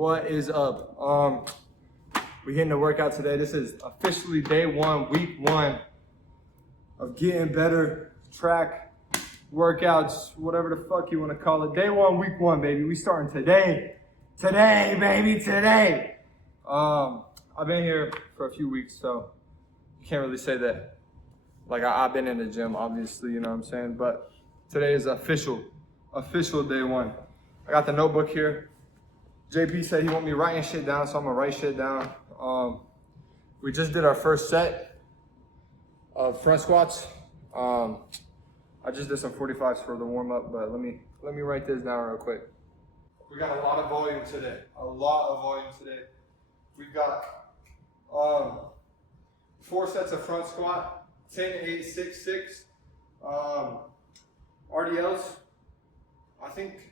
What is up? We're hitting the workout today. This is officially day one, week one of getting better track workouts, whatever the fuck you want to call it. Day one, week one, baby. We starting today. Today, baby, today. I've been here for a few weeks, so you can't really say that. Like I've been in the gym, obviously, you know what I'm saying? But today is official day one. I got the notebook here. JP said he want me writing shit down, so I'm gonna write shit down. We just did our first set of front squats. I just did some 45s for the warm up, but let me write this down real quick. We got a lot of volume today. We've got 4 sets of front squat, 10, 8, 6, 6. RDLs, I think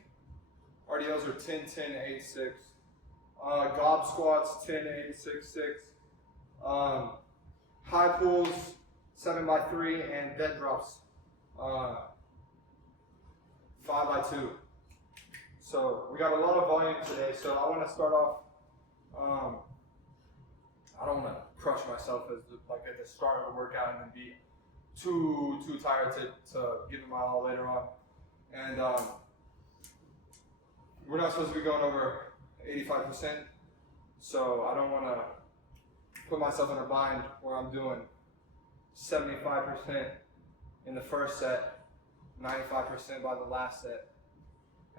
RDLs are 10, 10, 8, 6. Gob squats, 10, 8, 6, 6. High pulls, 7x3, and dead drops, 5x2. So we got a lot of volume today. So I want to start off. I don't want to crush myself at the start of the workout and then be too tired to give it my all later on. And we're not supposed to be going over 85%, so I don't want to put myself in a bind where I'm doing 75% in the first set, 95% by the last set.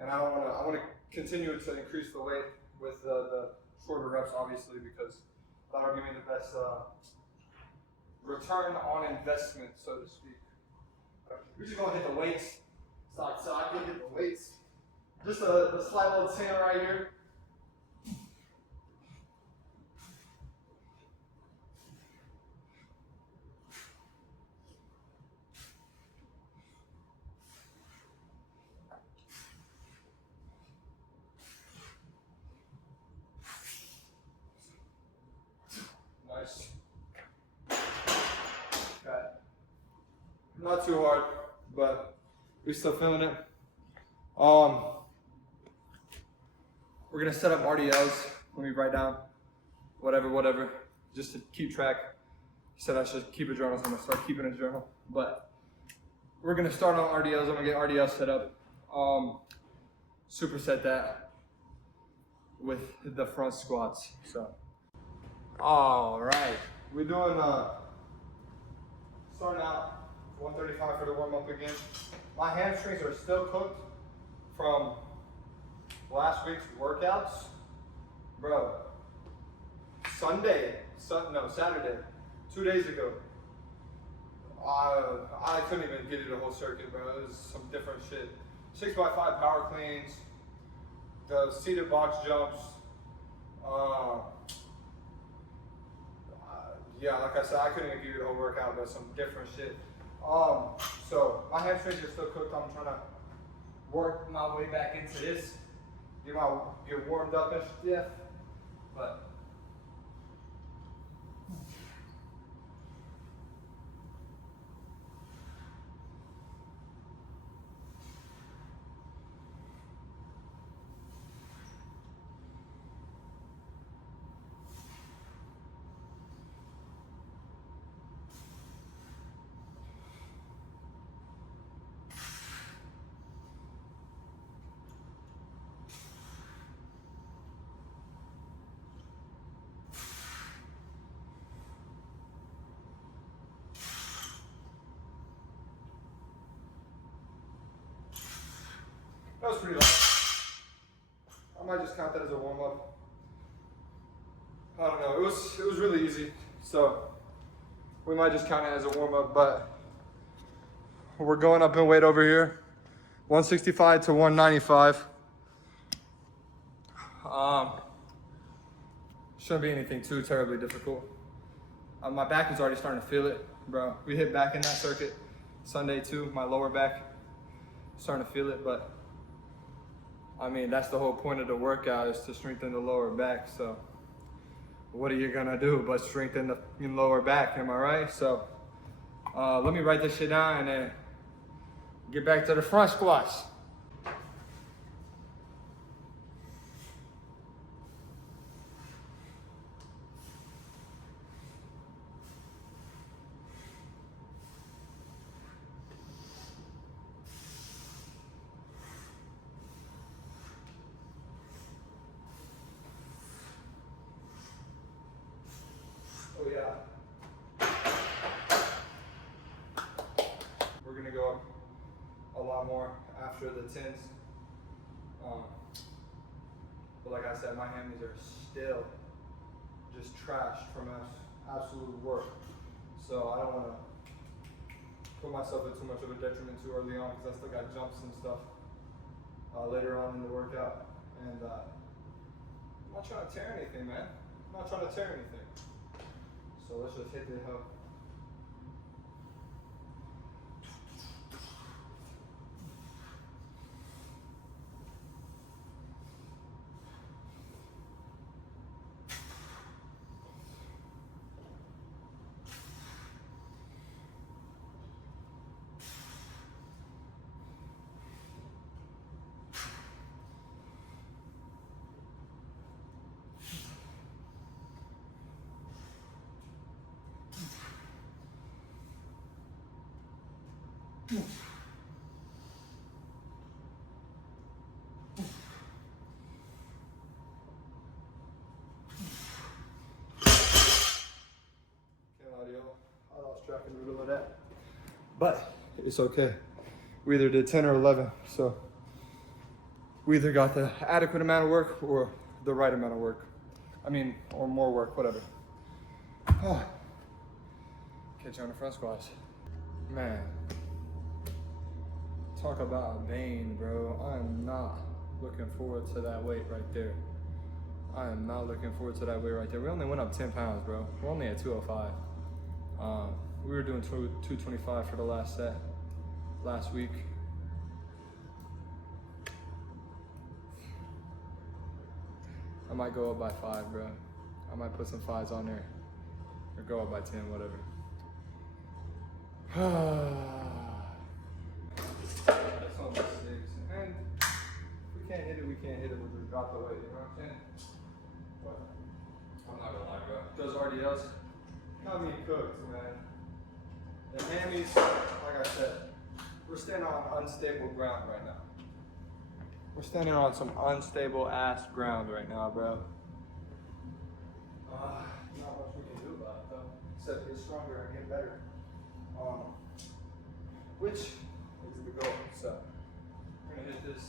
And I want to continue to increase the weight with the shorter reps, obviously, because that'll give me the best return on investment, so to speak. We're just gonna hit the weights, side to side, hit the weights. Just a slight little 10 right here. Nice. Okay. Not too hard, but we're still feeling it. We're gonna set up RDLs. Let me write down whatever, just to keep track. He said I should keep a journal, so I'm gonna start keeping a journal. But we're gonna start on RDLs. I'm gonna get RDLs set up. Superset that with the front squats. So, all right, we're doing starting out 135 for the warm up again. My hamstrings are still cooked from last week's workouts, bro. Saturday, 2 days ago, I couldn't even get it the whole circuit, bro. It was some different shit. 6x5 power cleans, the seated box jumps. Yeah, like I said, I couldn't even give you the whole workout, but some different shit. So my hamstrings are still cooked. I'm trying to work my way back into this. Get warmed up and stiff, but that was pretty light. I might just count that as a warm up. I don't know. It was really easy, so we might just count it as a warm up. But we're going up in weight over here, 165 to 195. Shouldn't be anything too terribly difficult. My back is already starting to feel it, bro. We hit back in that circuit Sunday too. My lower back starting to feel it, but I mean, that's the whole point of the workout, is to strengthen the lower back. So what are you gonna do but strengthen the lower back, am I right? So let me write this shit down and then get back to the front squats. the 10s. But like I said, my hammies are still just trashed from absolute work. So I don't want to put myself at too much of a detriment too early on, because I still got jumps and stuff later on in the workout. And I'm not trying to tear anything, man. I'm not trying to tear anything. So let's just hit the hook. I lost track in the middle of that, but it's okay. We either did 10 or 11, so we either got the adequate amount of work or the right amount of work. I mean, or more work, whatever. Catch you on the front squats. Man, talk about a vein, bro. I am not looking forward to that weight right there. I am not looking forward to that weight right there. We only went up 10 pounds, bro. We're only at 205. We were doing 225 for the last set last week. I might go up by 5, bro. I might put some 5s on there or go up by 10, whatever. That's on the 6. And if we can't hit it, we can't hit it. We'll just drop the weight, you know what I'm saying? But I'm not gonna lie, bro. Those RDLs got me cooked, man. The hammies, like I said, we're standing on unstable ground right now. We're standing on some unstable ass ground right now, bro. Not much we can do about it though, except get stronger and get better. Which is the goal. So we're gonna hit this.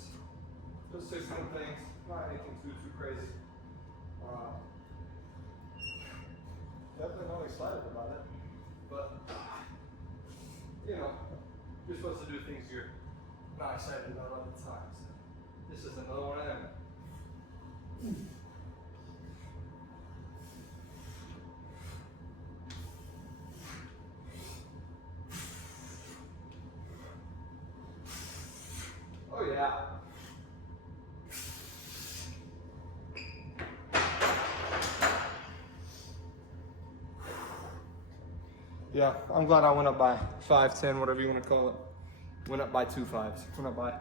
Just 600 things, not anything too crazy. Definitely not excited about it, but you know, you're supposed to do things you're not excited about all the time. So this is another one of them. Oh yeah. Yeah, I'm glad I went up by 5, 10, whatever you want to call it. Went up by 2 5s. Went up by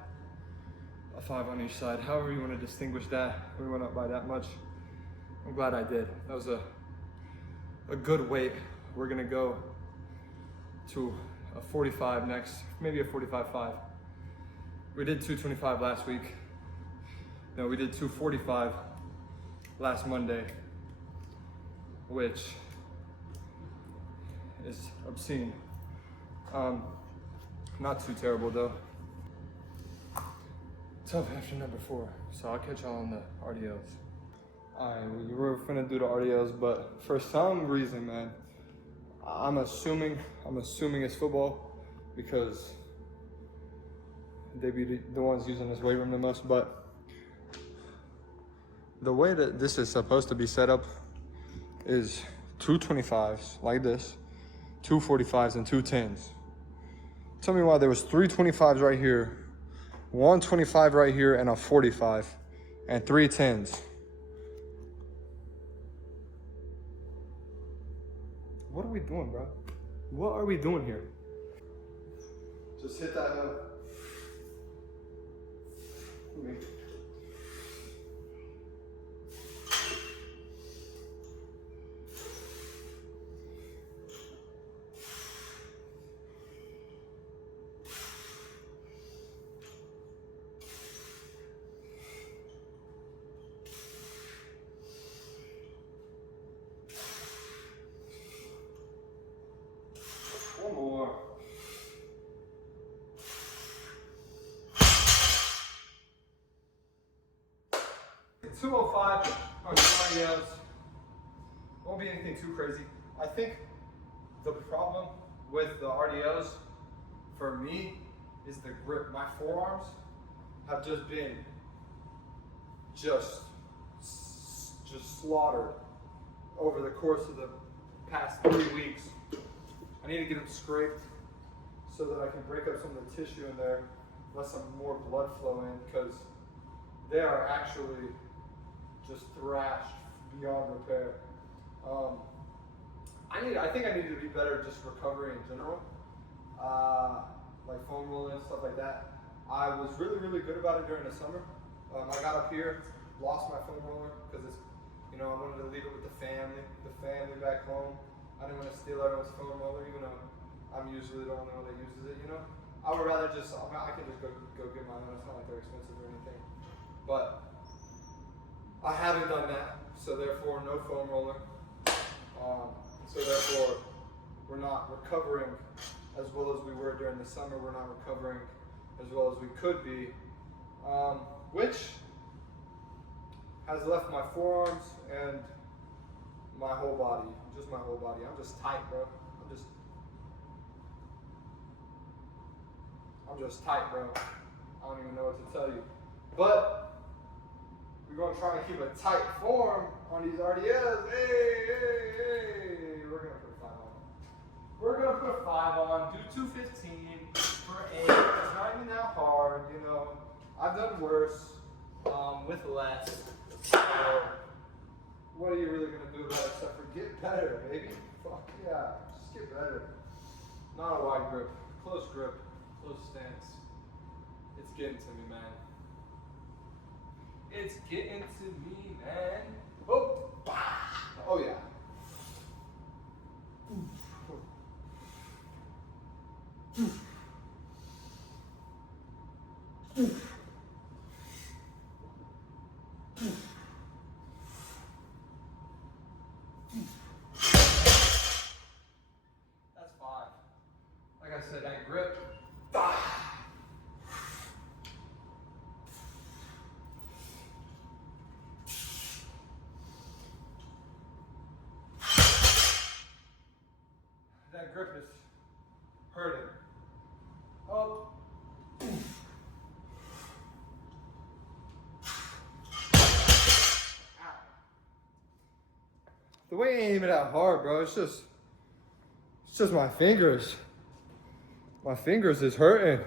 a 5 on each side. However you want to distinguish that, we went up by that much. I'm glad I did. That was a good weight. We're gonna go to a 45 next, maybe a 45.5. We did 225 last week. No, we did 245 last Monday, which is obscene. Not too terrible though. Tough after number 4, so I'll catch y'all on the RDLs. Alright, we were finna do the RDLs, but for some reason, man, I'm assuming it's football because they be the ones using this weight room the most, but the way that this is supposed to be set up is 225s like this, 245s and 210s. Tell me why there was 3 25s right here, 1 25 right here, and a 45, and 3 10s. What are we doing, bro? What are we doing here? Just hit that hook. One more. 205 on RDLs. Won't be anything too crazy. I think the problem with the RDLs for me is the grip. My forearms have just been just slaughtered over the course of the past 3 weeks. I need to get them scraped so that I can break up some of the tissue in there, let some more blood flow in, because they are actually just thrashed beyond repair. I think I need to be better just recovery in general, like foam rolling and stuff like that. I was really good about it during the summer. I got up here, lost my foam roller because it's, I wanted to leave it with the family back home. I didn't want to steal everyone's foam roller, even though I'm usually the only one that uses it. I would rather just, I can just go get my own. It's not like they're expensive or anything. But I haven't done that, so therefore no foam roller. So therefore we're not recovering as well as we were during the summer. We're not recovering as well as we could be, which has left my forearms and my whole body, just my whole body. I'm just tight, bro. I'm just tight, bro. I don't even know what to tell you. But we're gonna try and keep a tight form on these RDLs. Hey. We're gonna put 5 on. We're gonna put 5 on, do 215 for 8. It's not even that hard, I've done worse, with less. So what are you really gonna do about it except for get better, baby? Fuck yeah, just get better. Not a wide grip, close stance. It's getting to me, man. It's getting to me, man. Oh yeah. That's 5. Like I said, that grip. That grip is hurting. Oh. The weight ain't even that hard, bro. It's just my fingers. My fingers is hurting.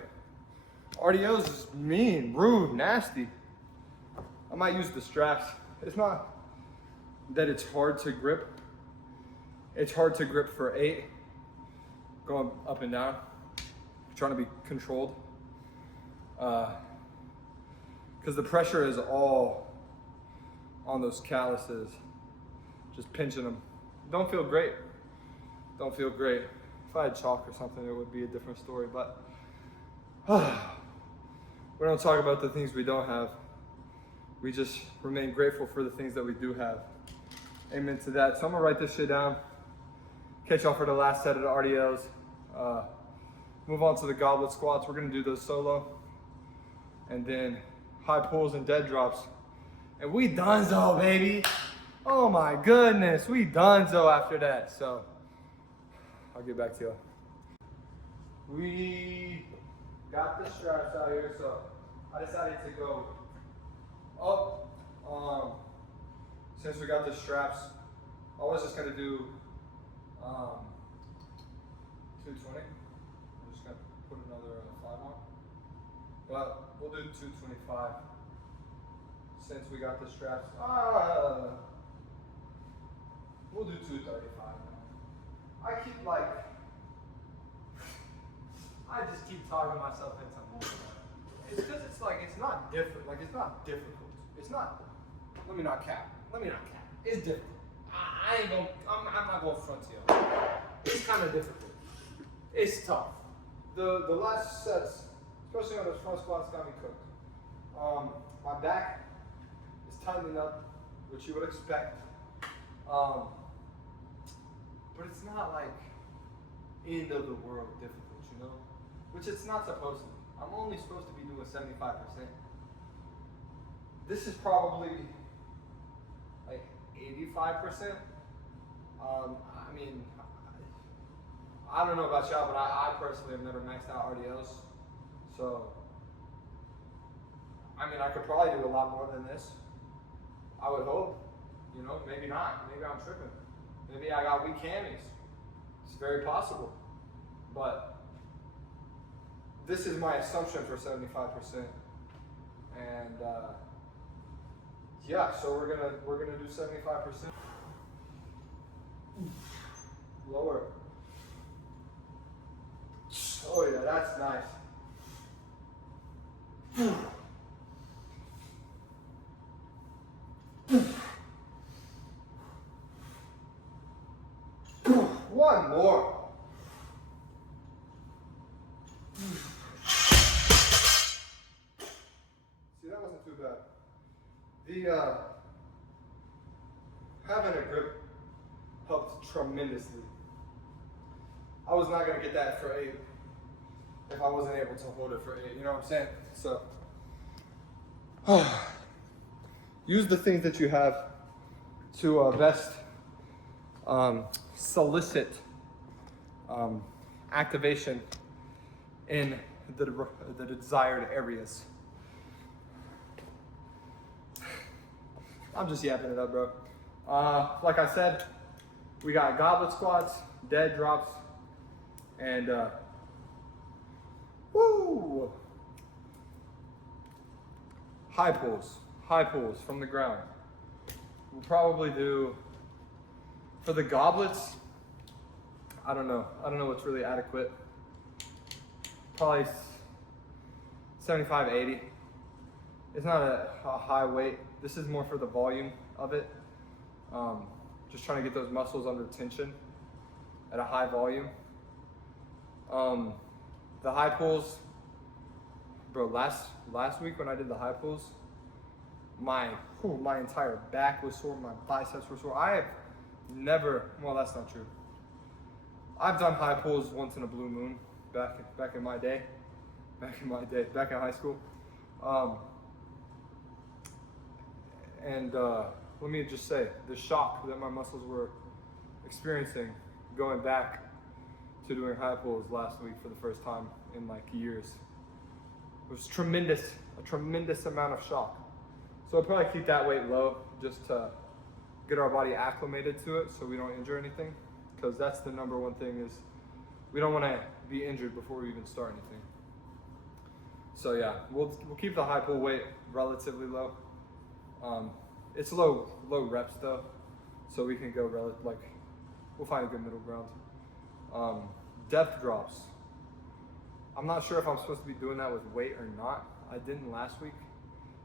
RDLs is mean, rude, nasty. I might use the straps. It's not that it's hard to grip. It's hard to grip for 8. Going up and down, trying to be controlled. Because the pressure is all on those calluses. Just pinching them. Don't feel great. Don't feel great. If I had chalk or something, it would be a different story, but we don't talk about the things we don't have. We just remain grateful for the things that we do have. Amen to that. So I'm gonna write this shit down. Catch y'all for the last set of the RDLs. Move on to the goblet squats. We're gonna do those solo. And then high pulls and dead drops. And we donezo, baby. Oh my goodness, we donezo after that. So I'll get back to y'all. We got the straps out here, so I decided to go up. Since we got the straps, I was just gonna do 220. I'm just gonna put another 5 on, but we'll do 225 since we got the straps. We'll do 235. I just keep talking myself into more. It's because it's not different. It's not difficult. It's not. Let me not cap. It's difficult. I'm not going front to y'all. It's kind of difficult. It's tough. The last sets, especially on those front squats, got me cooked. My back is tightening up, which you would expect. But it's not like end of the world difficult, which it's not supposed to be. I'm only supposed to be doing 75%. This is probably 85%. I mean, I don't know about y'all, but I personally have never maxed out RDLs. So, I mean, I could probably do a lot more than this. I would hope. You know, maybe not. Maybe I'm tripping. Maybe I got weak hammies. It's very possible. But this is my assumption for 75%. And yeah, so we're gonna do 75%. Lower. Oh yeah, that's nice. One more. See, that wasn't too bad. The having a grip helped tremendously. I was not gonna get that for 8 if I wasn't able to hold it for 8. You know what I'm saying? So use the things that you have to best solicit activation in the desired areas. I'm just yapping it up, bro. Like I said, we got goblet squats, dead drops, and woo! High pulls from the ground. We'll probably do, for the goblets, I don't know what's really adequate. Probably 75, 80. It's not a high weight. This is more for the volume of it. Just trying to get those muscles under tension at a high volume. The high pulls, bro, last week when I did the high pulls, my entire back was sore, my biceps were sore. I have never, well, that's not true. I've done high pulls once in a blue moon, back in my day, back in high school. Let me just say, the shock that my muscles were experiencing going back to doing high pulls last week for the first time in like years, it was tremendous, a tremendous amount of shock. So I'll probably keep that weight low just to get our body acclimated to it so we don't injure anything, because that's the number one thing, is we don't want to be injured before we even start anything. So yeah, we'll keep the high pull weight relatively low. It's low reps though, so we can go we'll find a good middle ground. Depth drops. I'm not sure if I'm supposed to be doing that with weight or not. I didn't last week.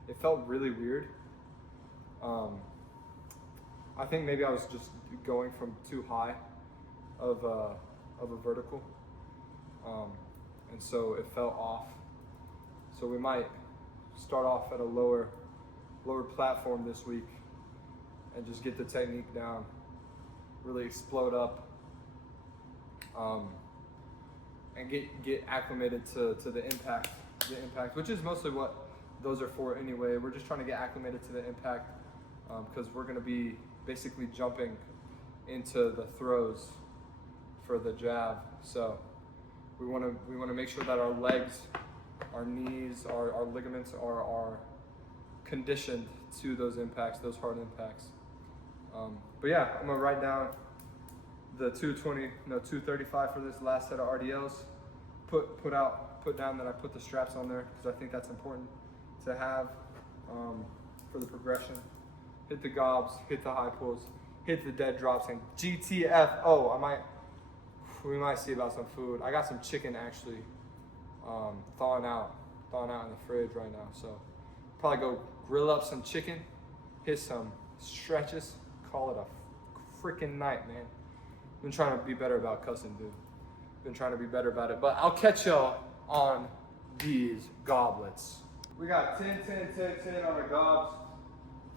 It felt really weird. I think maybe I was just going from too high of a vertical, and so it fell off. So we might start off at a lower platform this week and just get the technique down, really explode up, and get acclimated to the impact, which is mostly what those are for anyway. We're just trying to get acclimated to the impact, because we're going to be basically jumping into the throws for the jab. So we want to make sure that our legs, our knees, our ligaments are conditioned to those impacts, those hard impacts. But yeah, I'm gonna write down the 235 for this last set of RDLs. Put down that I put the straps on there, because I think that's important to have for the progression. Hit the gobs, hit the high pulls, hit the dead drops, and GTFO. We might see about some food. I got some chicken actually thawing out in the fridge right now. So probably go grill up some chicken, hit some stretches, call it a freaking night, man. Been trying to be better about cussing, dude. Been trying to be better about it. But I'll catch y'all on these goblets. We got 10, 10, 10, 10 on our gobs.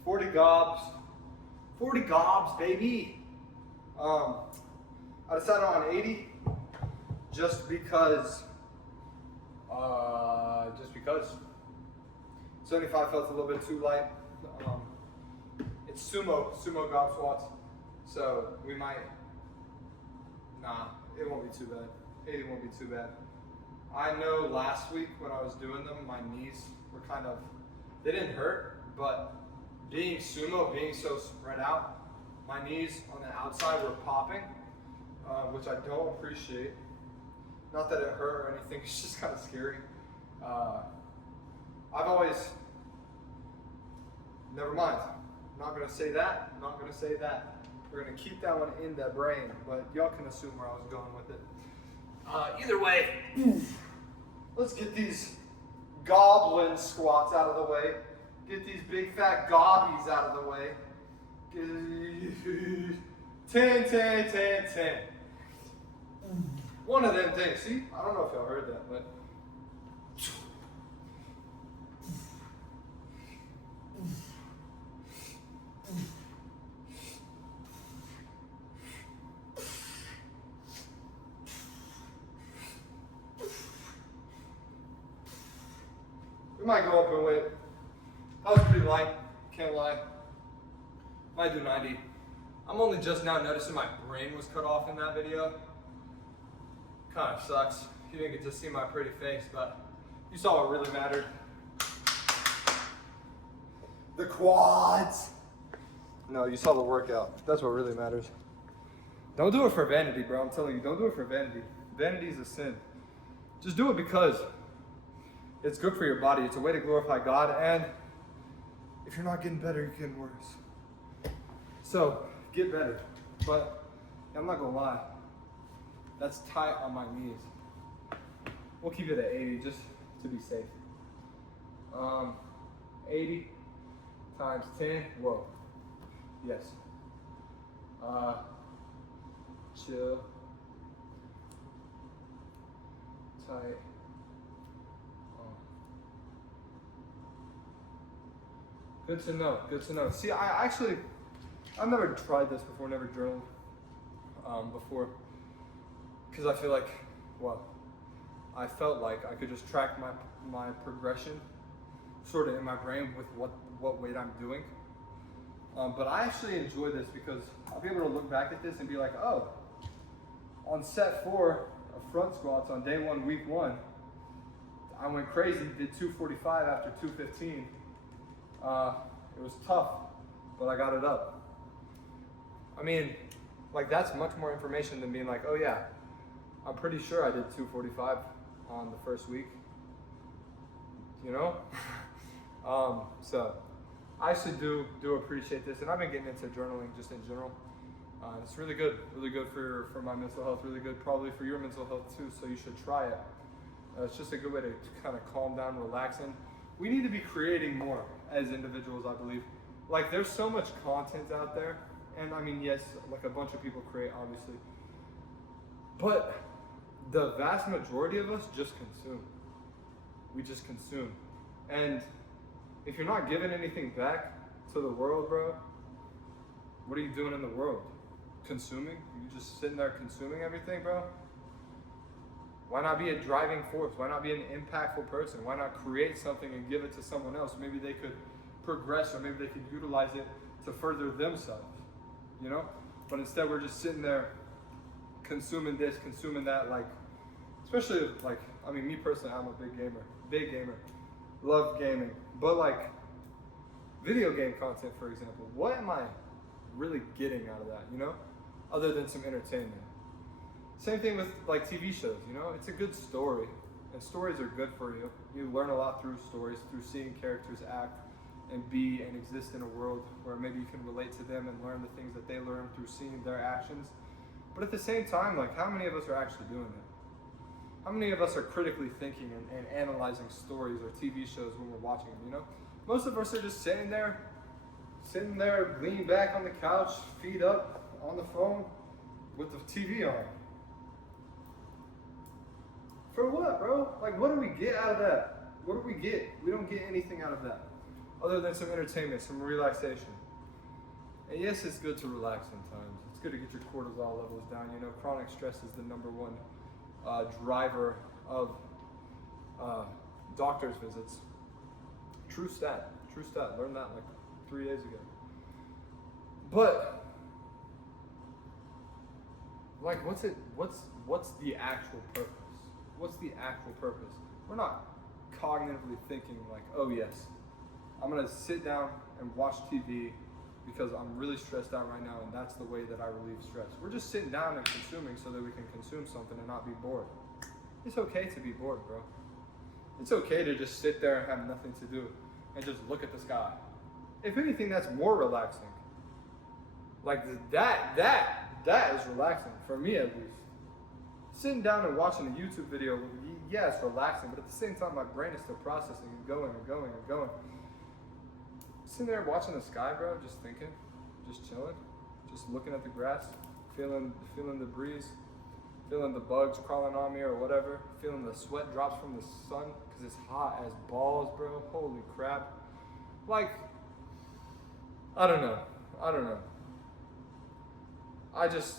40 gobs. 40 gobs, baby. I decided on 80 just because 75 felt a little bit too light. It's sumo goblet squats. So we might, nah, it won't be too bad. 80 won't be too bad. I know last week when I was doing them, my knees were kind of, they didn't hurt, but being sumo, being so spread out, my knees on the outside were popping, which I don't appreciate. Not that it hurt or anything, it's just kind of scary. I've always, never mind. I'm not gonna say that, I'm not gonna say that. We're gonna keep that one in the brain, but y'all can assume where I was going with it. Either way, let's get these goblin squats out of the way. Get these big fat gobbies out of the way. 10, 10, 10, 10. One of them things. See, I don't know if y'all heard that, but we might go up in weight. That was pretty light, can't lie. Might do 90. I'm only just now noticing my brain was cut off in that video. Kind of sucks. You didn't get to see my pretty face, but you saw what really mattered. The quads. No, you saw the workout. That's what really matters. Don't do it for vanity, bro. I'm telling you, don't do it for vanity. Vanity is a sin. Just do it because it's good for your body. It's a way to glorify God, and if you're not getting better, you're getting worse. So, get better. But I'm not gonna lie, that's tight on my knees. We'll keep it at 80 just to be safe. 80 times 10, whoa. Yes. Chill. Tight. Good to know, good to know. See, I've never tried this before, never journaled before, because I feel like, well, I felt like I could just track my progression sort of in my brain with what weight I'm doing. But I actually enjoy this because I'll be able to look back at this and be like, oh, on set 4 of front squats on day 1, week 1, I went crazy, did 245 after 215. It was tough, but I got it up. I mean, like, that's much more information than being like, oh yeah, I'm pretty sure I did 245 on the first week, you know? So I actually do appreciate this, and I've been getting into journaling just in general. It's really good for my mental health, really good probably for your mental health too, so you should try it. It's just a good way to kind of calm down, relax, and we need to be creating more as individuals, I believe. Like, there's so much content out there, and I mean, yes, like a bunch of people create, obviously, but the vast majority of us just consume. We just consume. And if you're not giving anything back to the world, bro, what are you doing in the world? Consuming? You just sitting there consuming everything, bro? Why not be a driving force? Why not be an impactful person? Why not create something and give it to someone else? Maybe they could progress, or maybe they could utilize it to further themselves, you know? But instead we're just sitting there consuming this, consuming that, like, especially like, I mean, me personally, I'm a big gamer, love gaming, but like video game content, for example, what am I really getting out of that, you know? Other than some entertainment. Same thing with like TV shows, you know? It's a good story, and stories are good for you. You learn a lot through stories, through seeing characters act and be and exist in a world where maybe you can relate to them and learn the things that they learn through seeing their actions. But at the same time, like, how many of us are actually doing it? How many of us are critically thinking and analyzing stories or TV shows when we're watching them, you know? Most of us are just sitting there, leaning back on the couch, feet up on the phone with the TV on. For what, bro? Like, what do we get out of that? What do we get? We don't get anything out of that other than some entertainment, some relaxation. And yes, it's good to relax sometimes. It's good to get your cortisol levels down. You know, chronic stress is the #1 driver of doctor's visits. True stat. Learned that like 3 days ago. But like, what's the actual purpose? What's the actual purpose? We're not cognitively thinking like, oh yes, I'm gonna sit down and watch TV because I'm really stressed out right now and that's the way that I relieve stress. We're just sitting down and consuming so that we can consume something and not be bored. It's okay to be bored, bro. It's okay to just sit there and have nothing to do and just look at the sky. If anything, that's more relaxing. Like that is relaxing, for me at least. Sitting down and watching a YouTube video, yeah, it's relaxing, but at the same time, my brain is still processing and going and going and going. Sitting there watching the sky, bro, just thinking, just chilling, just looking at the grass, feeling the breeze, feeling the bugs crawling on me or whatever, feeling the sweat drops from the sun because it's hot as balls, bro. Holy crap. Like, I don't know. I just,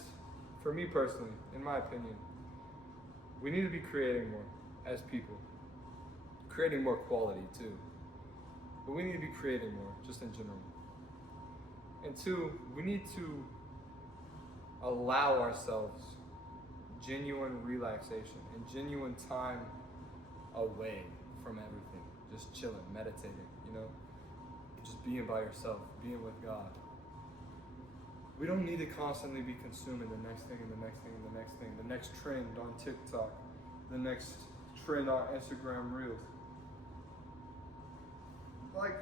for me personally, in my opinion, we need to be creating more as people. Creating more quality too. But we need to be creating more, just in general. And two, we need to allow ourselves genuine relaxation and genuine time away from everything. Just chilling, meditating, you know? Just being by yourself, being with God. We don't need to constantly be consuming the next thing and the next thing and the next thing, the next trend on TikTok, the next trend on Instagram Reels. Like,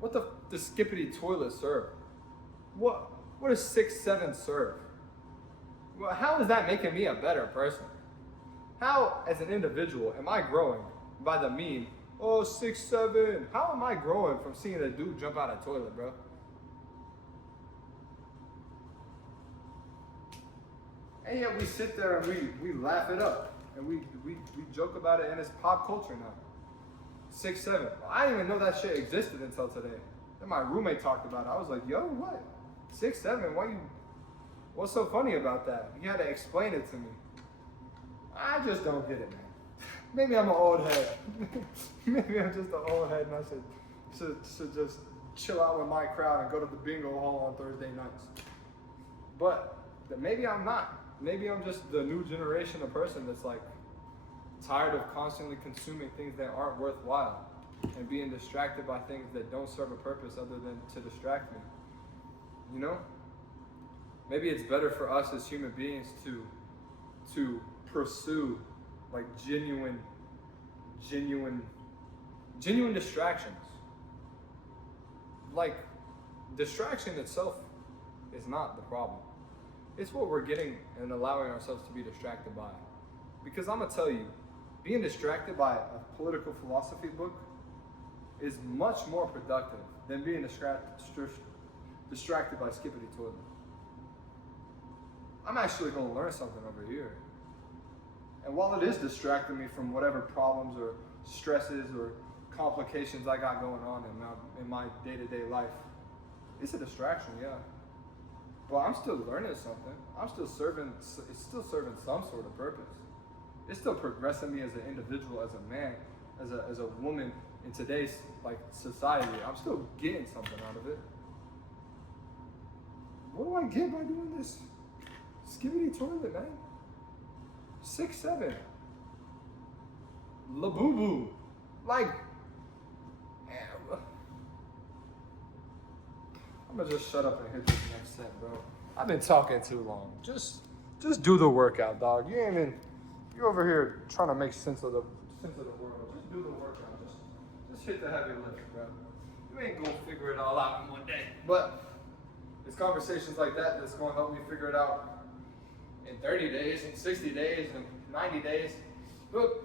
what the skippity toilet serve? What does 6'7" serve? Well, how is that making me a better person? How, as an individual, am I growing by the meme, oh, 6'7"? How am I growing from seeing a dude jump out of a toilet, bro? And yet we sit there and we laugh it up. And we joke about it, and it's pop culture now. 6'7". Well, I didn't even know that shit existed until today. Then my roommate talked about it. I was like, yo, what? 6'7"? What's so funny about that? He had to explain it to me. I just don't get it, man. Maybe I'm an old head. Maybe I'm just an old head and I should just chill out with my crowd and go to the bingo hall on Thursday nights. But maybe I'm not. Maybe I'm just the new generation of person that's like tired of constantly consuming things that aren't worthwhile and being distracted by things that don't serve a purpose other than to distract me. You know? Maybe it's better for us as human beings to pursue like genuine distractions. Like, distraction itself is not the problem. It's what we're getting and allowing ourselves to be distracted by. Because I'm gonna tell you, being distracted by a political philosophy book is much more productive than being distracted by skippity toilet. I'm actually gonna learn something over here. And while it is distracting me from whatever problems or stresses or complications I got going on in my day-to-day life, it's a distraction, yeah. But I'm still learning something. It's still serving some sort of purpose. It's still progressing me as an individual, as a man, as a woman in today's like society. I'm still getting something out of it. What do I get by doing this? Skibbity toilet, man. 6'7". La boo boo. Like, I'm gonna just shut up and hit this next set, bro. I've been talking too long. Just do the workout, dog. You're over here trying to make sense of the world. Just do the workout. Just hit the heavy lift, bro. You ain't gonna figure it all out in one day. But it's conversations like that that's gonna help me figure it out in 30 days, in 60 days, in 90 days. Look.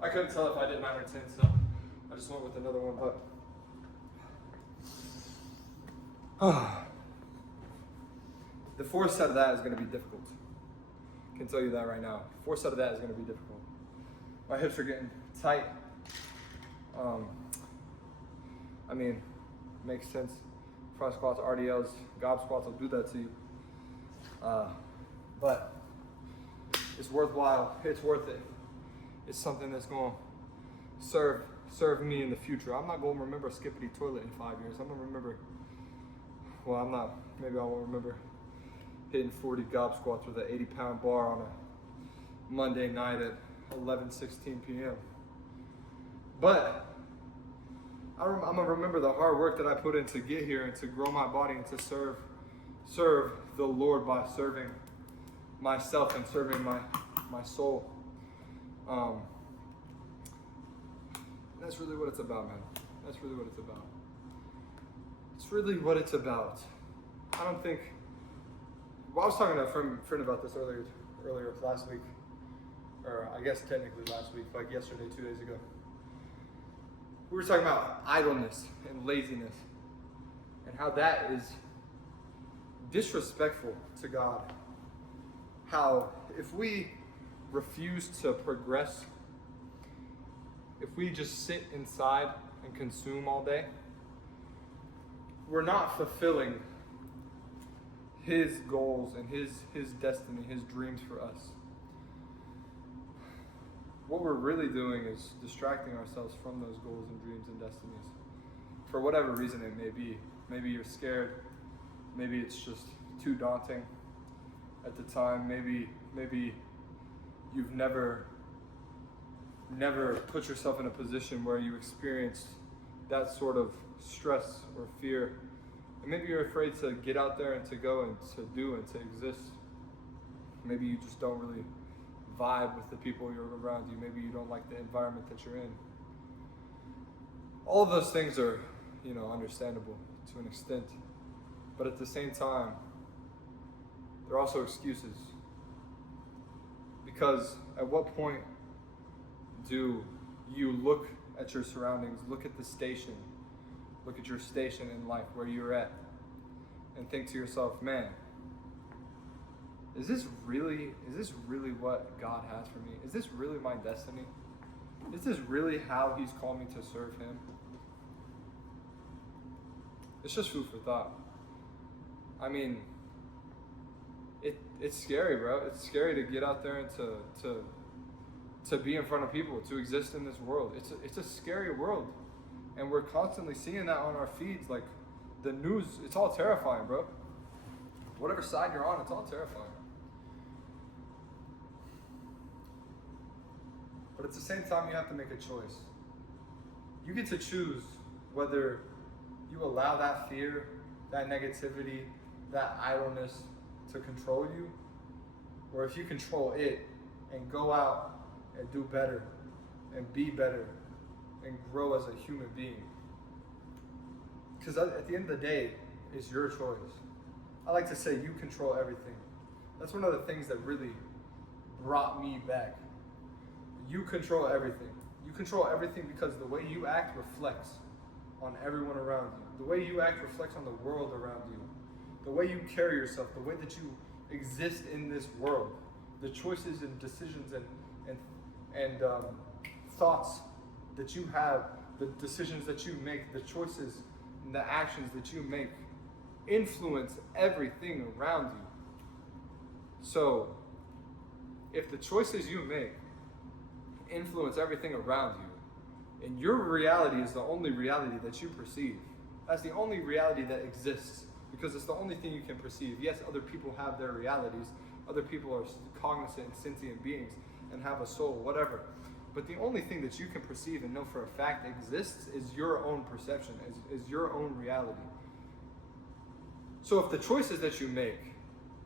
I couldn't tell if I did 9 or 10, so I just went with another one, but the fourth set of that is going to be difficult. I can tell you that right now. Fourth set of that is going to be difficult. My hips are getting tight. I mean, makes sense. Front squats, RDLs, gob squats will do that to you. But it's worthwhile. It's worth it. It's something that's going to serve me in the future. I'm not going to remember skippity toilet in 5 years. I'm going to remember, well, I'm not, maybe I won't remember hitting 40 gob squats with an 80-pound bar on a Monday night at 11:16 p.m. But I'm going to remember the hard work that I put in to get here and to grow my body and to serve the Lord by serving myself and serving my soul. That's really what it's about, man. That's really what it's about. It's really what it's about. I don't think, well, I was talking to a friend about this earlier last week, or I guess technically last week, like yesterday, 2 days ago. We were talking about idleness and laziness and how that is disrespectful to God. How if we refuse to progress, if we just sit inside and consume all day, we're not fulfilling His goals and His destiny, His dreams for us. What we're really doing is distracting ourselves from those goals and dreams and destinies. For whatever reason it may be. Maybe you're scared. Maybe it's just too daunting at the time. Maybe you've never put yourself in a position where you experienced that sort of stress or fear. And maybe you're afraid to get out there and to go and to do and to exist. Maybe you just don't really vibe with the people you're around you. Maybe you don't like the environment that you're in. All of those things are, understandable to an extent. But at the same time, they're also excuses. Because at what point do you look at your surroundings, look at the station, look at your station in life where you're at, and think to yourself, man, is this really what God has for me? Is this really my destiny? Is this really how He's called me to serve Him? It's just food for thought. I mean, it's scary, bro. It's scary to get out there and to be in front of people, to exist in this world. It's a scary world. And we're constantly seeing that on our feeds. Like, the news, it's all terrifying, bro. Whatever side you're on, it's all terrifying. But at the same time, you have to make a choice. You get to choose whether you allow that fear, that negativity, that idleness to control you, or if you control it and go out and do better and be better and grow as a human being. Because at the end of the day, it's your choice. I like to say you control everything. That's one of the things that really brought me back. You control everything. You control everything because the way you act reflects on everyone around you. The way you act reflects on the world around you. The way you carry yourself, the way that you exist in this world, the choices and decisions and thoughts that you have, the decisions that you make, the choices and the actions that you make influence everything around you. So, if the choices you make influence everything around you, and your reality is the only reality that you perceive, that's the only reality that exists, because it's the only thing you can perceive. Yes, other people have their realities, other people are cognizant and sentient beings and have a soul, whatever. But the only thing that you can perceive and know for a fact exists is your own perception, is your own reality. So if the choices that you make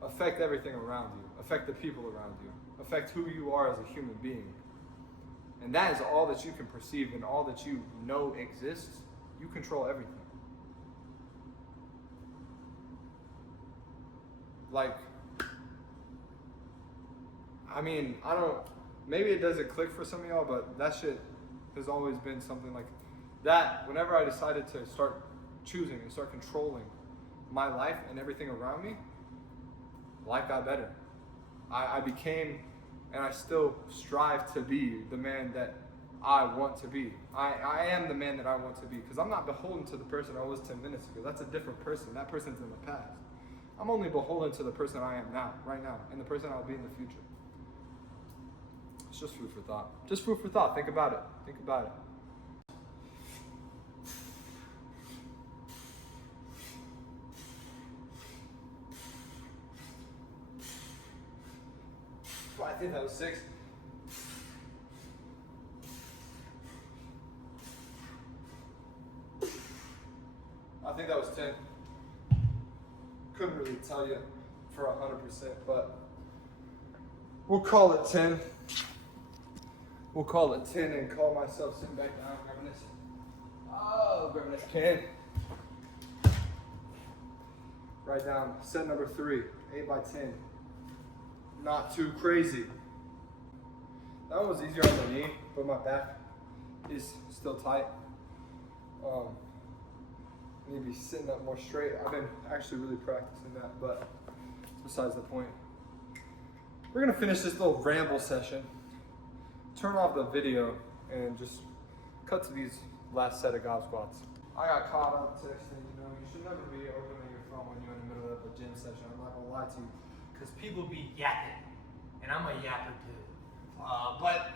affect everything around you, affect the people around you, affect who you are as a human being, and that is all that you can perceive and all that you know exists, you control everything. Like, I mean, maybe it doesn't click for some of y'all, but that shit has always been something like that. Whenever I decided to start choosing and start controlling my life and everything around me, life got better. I became, and I still strive to be the man that I want to be. I am the man that I want to be, because I'm not beholden to the person I was 10 minutes ago. That's a different person. That person's in the past. I'm only beholden to the person I am now, right now, and the person I'll be in the future. It's just food for thought. Just food for thought. Think about it. Think about it. Well, I think that was 6. I think that was 10. Couldn't really tell you for 100%, but we'll call it 10. We'll call it 10 and call myself sitting back down, grabbing this. Oh, grabbing this can. Right down, set number 3, 8 by 10. Not too crazy. That one was easier on the knee, but my back is still tight. I need to be sitting up more straight. I've been actually really practicing that, but besides the point. We're gonna finish this little ramble session, turn off the video, and just cut to these last set of gob squats. I got caught up texting, you should never be opening your phone when you're in the middle of a gym session. I'm not gonna lie to you. Because people be yapping, and I'm a yapper too. But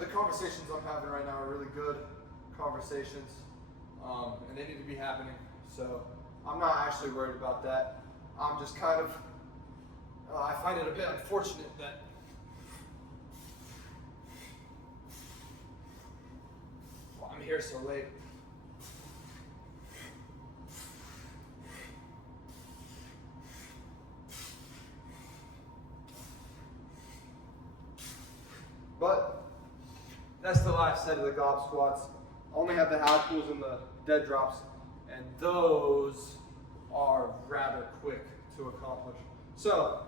the conversations I'm having right now are really good conversations, and they need to be happening. So I'm not actually worried about that. I'm just kind of, I find it a bit unfortunate that I'm here so late. But that's the last set of the gob squats. I only have the high pulls and the dead drops, and those are rather quick to accomplish. So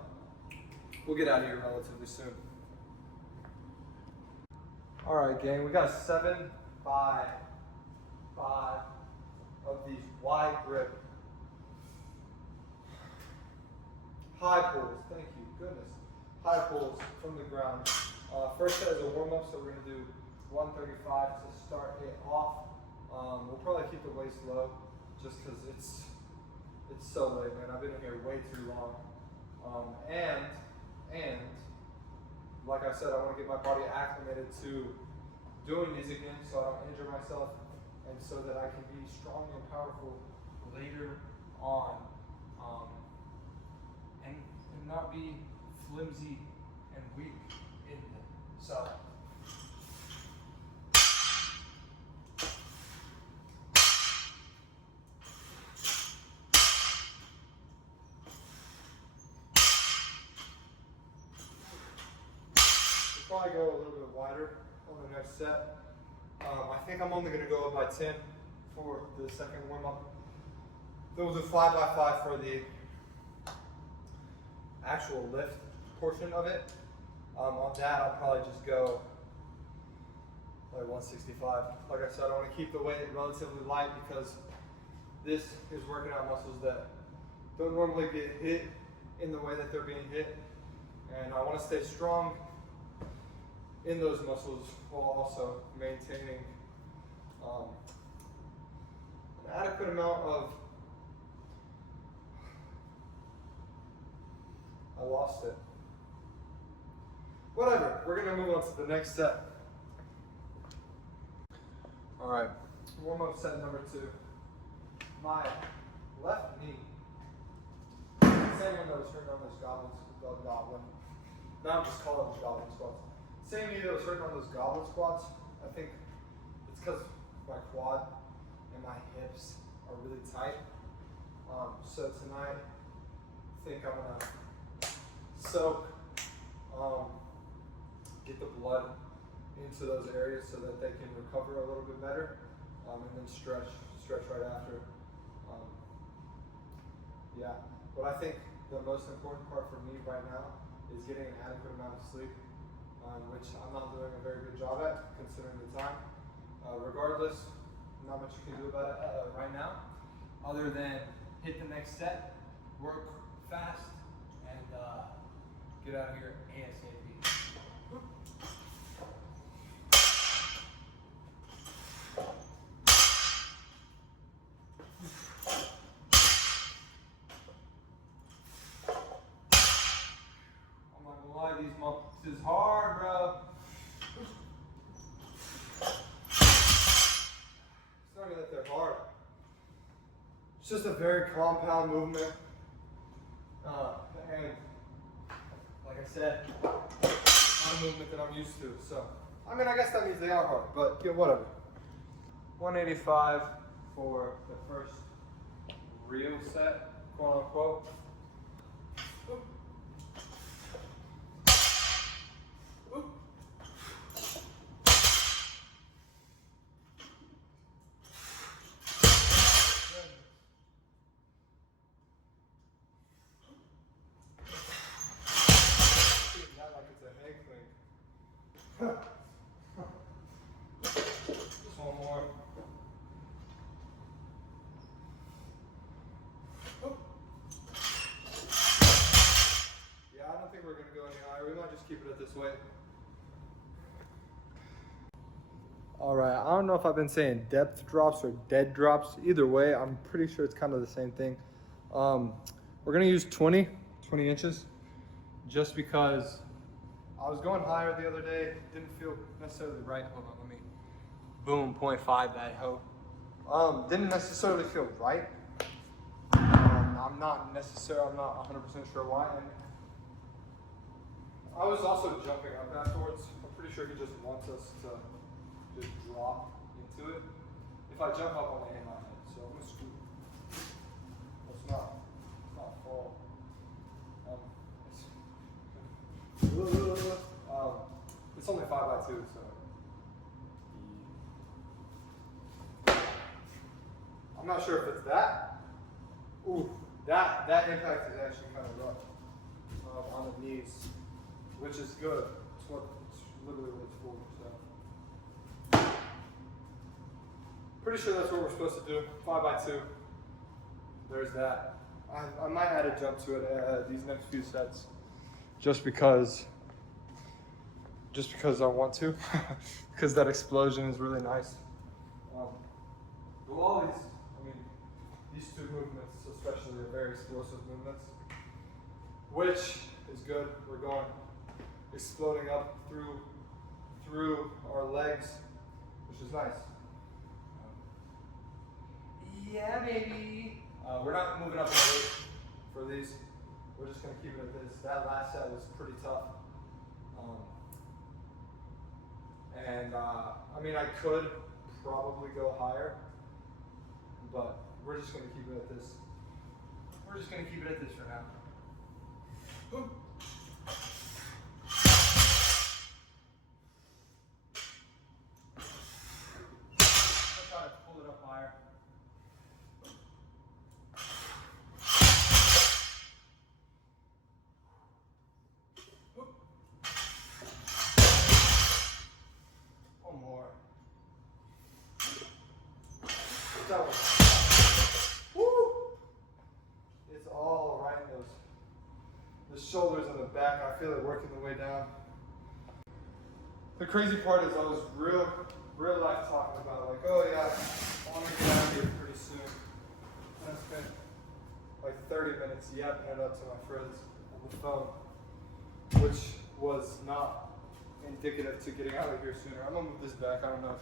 we'll get out of here relatively soon. All right, gang, we got 7 by 5 of these wide grip high pulls. Thank you, goodness. High pulls from the ground. First set is a warm up, so we're gonna do 135 to start it off. We'll probably keep the weights low, just because it's so late, man. I've been here way too long. And like I said, I want to get my body acclimated to doing these again, so I don't injure myself, and so that I can be strong and powerful later on, and not be flimsy and weak in them. So. Probably go a little bit wider on the next set. I think I'm only going to go up by 10 for the second warm up. Then we'll do 5 by 5 for the actual lift portion of it. On that, I'll probably just go like 165. Like I said, I want to keep the weight relatively light because this is working out muscles that don't normally get hit in the way that they're being hit. And I want to stay strong in those muscles while also maintaining an adequate amount of, I lost it. Whatever, we're gonna move on to the next set. All right, warm up set number 2. My left knee, same one that was hurting on those goblet. Now I'm just calling them goblet squats. Same knee that was hurting on those goblet squats. I think it's because my quad and my hips are really tight. So tonight, I think I'm gonna soak, get the blood into those areas so that they can recover a little bit better, and then stretch right after. Yeah, but I think the most important part for me right now is getting an adequate amount of sleep, which I'm not doing a very good job at considering the time. Regardless, not much you can do about it right now, other than hit the next set, work fast, and get out of here ASAP. It's just a very compound movement. And like I said, not a movement that I'm used to. So, I mean, I guess that means they are hard, but yeah, whatever. 185 for the first real set, quote unquote. Oop. Oop. Not like it's a head clink. Just one more. Oop. Yeah, I don't think we're gonna go any higher. We might just keep it at this weight. All right, I don't know if I've been saying depth drops or dead drops. Either way, I'm pretty sure it's kind of the same thing. We're gonna use 20 inches, just because I was going higher the other day, didn't feel necessarily right. Hold on, let me, boom, 0.5 that hoe. Didn't necessarily feel right. I'm not 100% sure why. And I was also jumping up afterwards. I'm pretty sure he just wants us to just drop into it. If I jump up, I'm gonna hit my head. So I'm gonna scoot. Let's not fall. It's only 5x2, so I'm not sure if it's that. Ooh, that impact is actually kind of rough on the knees, which is good. It's literally what it's for. So pretty sure that's what we're supposed to do. 5x2. There's that. I might add a jump to it these next few sets, just because I want to, because that explosion is really nice. Well, all these, I mean, these two movements especially are very explosive movements, which is good. We're going exploding up through our legs, which is nice. Yeah, baby. We're not moving up in weight for these. We're just gonna keep it at this. That last set was pretty tough. I mean, I could probably go higher, but we're just gonna keep it at this. We're just gonna keep it at this for now. Ooh. I'll try to pull it up higher. One more. That one. Woo! It's all right in the shoulders and the back. I feel it working the way down. The crazy part is I was real life talking about, like, oh yeah, I want to get out of here pretty soon. And I spent like 30 minutes yapping it up to my friends on the phone, which was not indicative to getting out of here sooner. I'm gonna move this back. I don't know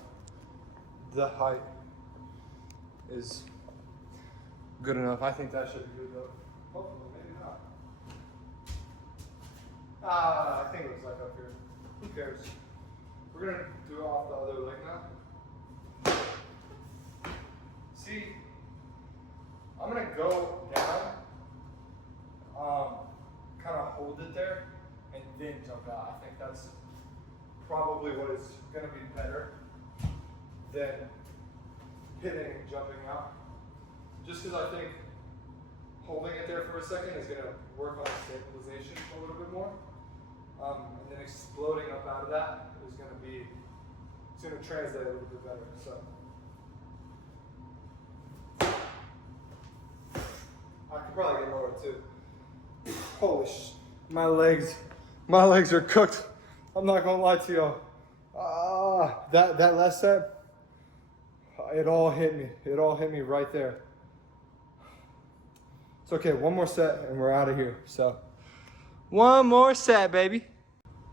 if the height is good enough. I think that should be good though. Hopefully, maybe not. I think it was like up here. Who cares? We're gonna do it off the other leg now. See, I'm gonna go down, kind of hold it there, and then jump out. I think that's probably what is gonna be better than hitting and jumping out. Just because I think holding it there for a second is gonna work on stabilization a little bit more. And then exploding up out of that is it's gonna translate a little bit better. So I could probably get lower too. Holy sh! My legs are cooked. I'm not gonna lie to y'all. That last set, it all hit me. It all hit me right there. It's okay, one more set and we're out of here. So, one more set, baby.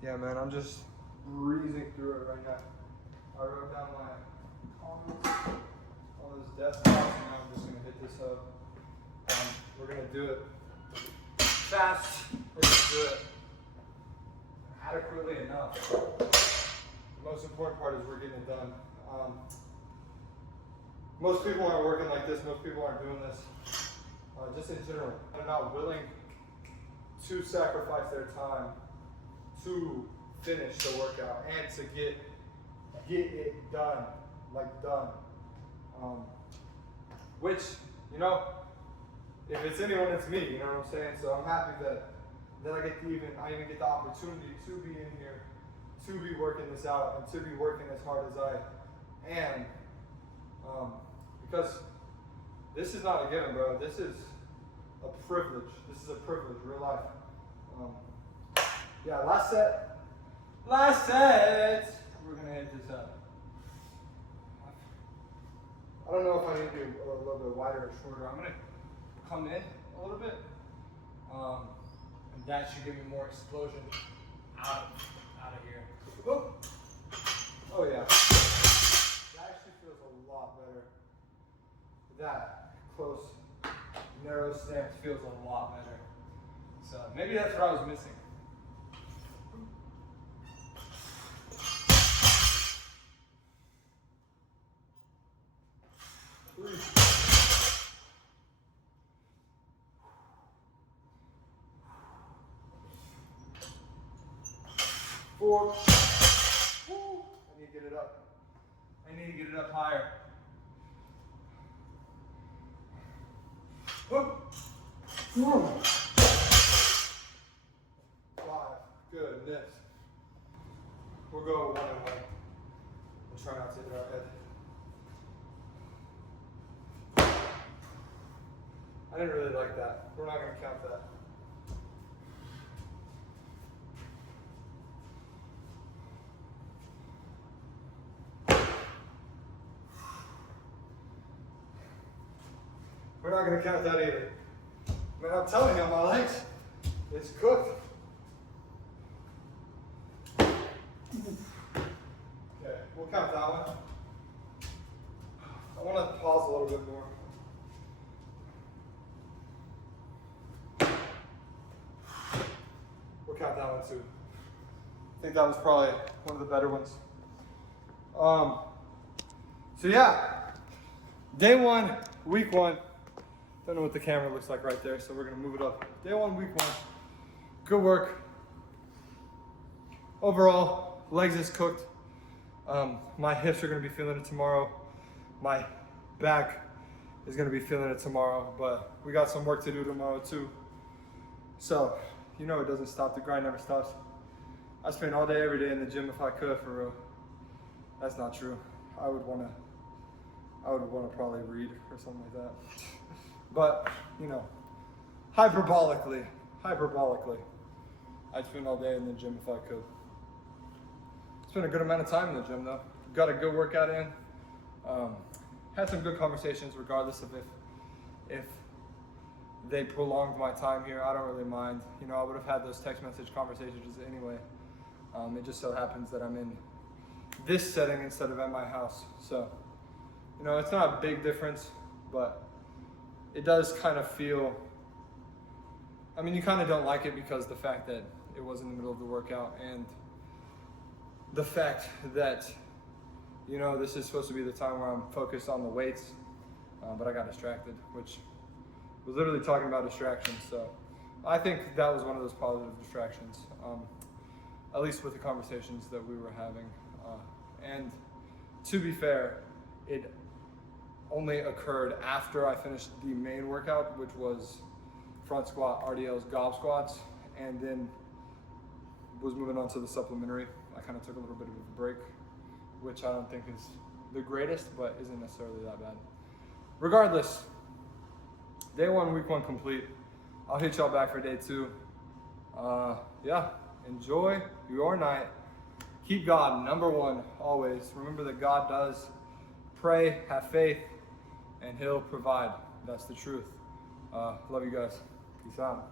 Yeah, man, I'm just breezing through it right now. I wrote down my comments on those desktops, and now I'm just gonna hit this so we're gonna do it fast. We're gonna do it adequately enough. The most important part is we're getting it done. Most people aren't working like this. Most people aren't doing this. Just in general, they're not willing to sacrifice their time to finish the workout and to get it done, like done. Which, you know, if it's anyone, it's me. You know what I'm saying? So I'm happy that I even get the opportunity to be in here, to be working this out, and to be working as hard as I am. Because this is not a given, bro. This is a privilege. This is a privilege, real life. Yeah, last set. We're gonna hit this up. I don't know if I need to be a little bit wider or shorter. I'm gonna come in a little bit, and that should give me more explosion out of here. Oh, oh yeah. That actually feels a lot better. That close, narrow stance feels a lot better. So maybe that's what I was missing. Three. 4. Woo. I need to get it up. I need to get it up higher. 5. Goodness. We'll go 1 and 1. We'll try not to hit our head. I didn't really like that. We're not going to count that. We're not going to count that either. Man, I'm telling you, my legs, it's cooked. Okay, we'll count that one. I want to pause a little bit more. We'll count that one too. I think that was probably one of the better ones. So yeah, day 1, week 1. Don't know what the camera looks like right there, so we're gonna move it up. Day 1, week 1. Good work. Overall, legs is cooked. My hips are gonna be feeling it tomorrow. My back is gonna be feeling it tomorrow, but we got some work to do tomorrow too. So, you know it doesn't stop, the grind never stops. I spend all day, every day in the gym if I could, for real. That's not true. I would wanna probably read or something like that. But, you know, hyperbolically, I'd spend all day in the gym if I could. Spent a good amount of time in the gym though. Got a good workout in. Had some good conversations regardless of if they prolonged my time here. I don't really mind. You know, I would have had those text message conversations anyway. It just so happens that I'm in this setting instead of at my house. So, you know, it's not a big difference, but it does kind of feel, I mean, you kind of don't like it because the fact that it was in the middle of the workout and the fact that, you know, this is supposed to be the time where I'm focused on the weights, but I got distracted, which was literally talking about distractions. So I think that was one of those positive distractions, at least with the conversations that we were having. And to be fair, it only occurred after I finished the main workout, which was front squat, RDL's Goblet Squats, and then was moving on to the supplementary. I kind of took a little bit of a break, which I don't think is the greatest, but isn't necessarily that bad. Regardless, day 1, week 1 complete. I'll hit y'all back for day 2. Yeah, enjoy your night. Keep God number 1 always. Remember that God does. Pray, have faith, and He'll provide. That's the truth. Love you guys. Peace out.